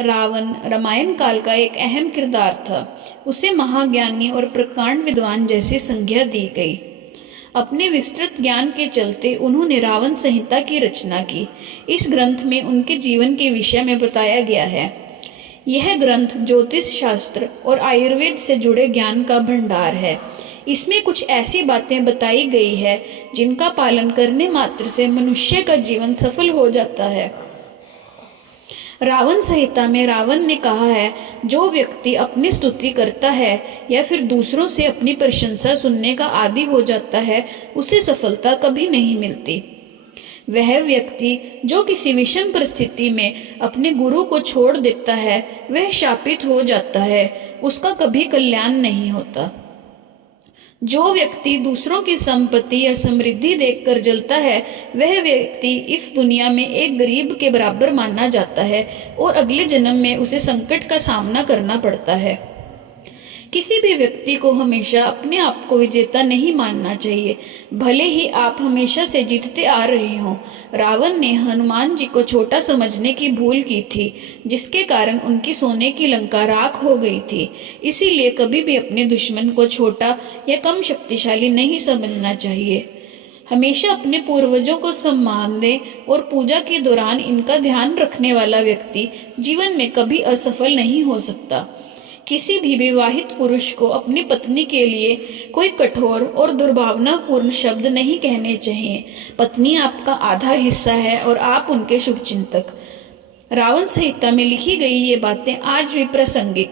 रावण रामायण काल का एक अहम किरदार था। उसे महाज्ञानी और प्रकांड विद्वान जैसी संज्ञा दी गई। अपने विस्तृत ज्ञान के चलते उन्होंने रावण संहिता की रचना की। इस ग्रंथ में उनके जीवन के विषय में बताया गया है। यह ग्रंथ ज्योतिष शास्त्र और आयुर्वेद से जुड़े ज्ञान का भंडार है। इसमें कुछ ऐसी बातें बताई गई है जिनका पालन करने मात्र से मनुष्य का जीवन सफल हो जाता है। रावण संहिता में रावण ने कहा है, जो व्यक्ति अपनी स्तुति करता है या फिर दूसरों से अपनी प्रशंसा सुनने का आदी हो जाता है, उसे सफलता कभी नहीं मिलती। वह व्यक्ति जो किसी विषम परिस्थिति में अपने गुरु को छोड़ देता है, वह शापित हो जाता है, उसका कभी कल्याण नहीं होता। जो व्यक्ति दूसरों की संपत्ति या समृद्धि देखकर जलता है, वह व्यक्ति इस दुनिया में एक गरीब के बराबर माना जाता है और अगले जन्म में उसे संकट का सामना करना पड़ता है। किसी भी व्यक्ति को हमेशा अपने आप को विजेता नहीं मानना चाहिए, भले ही आप हमेशा से जीतते आ रहे हों। रावण ने हनुमान जी को छोटा समझने की भूल की थी, जिसके कारण उनकी सोने की लंका राख हो गई थी। इसीलिए कभी भी अपने दुश्मन को छोटा या कम शक्तिशाली नहीं समझना चाहिए। हमेशा अपने पूर्वजों को सम्मान दें और पूजा के दौरान इनका ध्यान रखने वाला व्यक्ति जीवन में कभी असफल नहीं हो सकता। किसी भी विवाहित पुरुष को अपनी पत्नी के लिए कोई कठोर और दुर्भावनापूर्ण शब्द नहीं कहने चाहिए। पत्नी आपका आधा हिस्सा है और आप उनके शुभचिंतक। रावण संहिता में लिखी गई ये बातें आज भी प्रासंगिक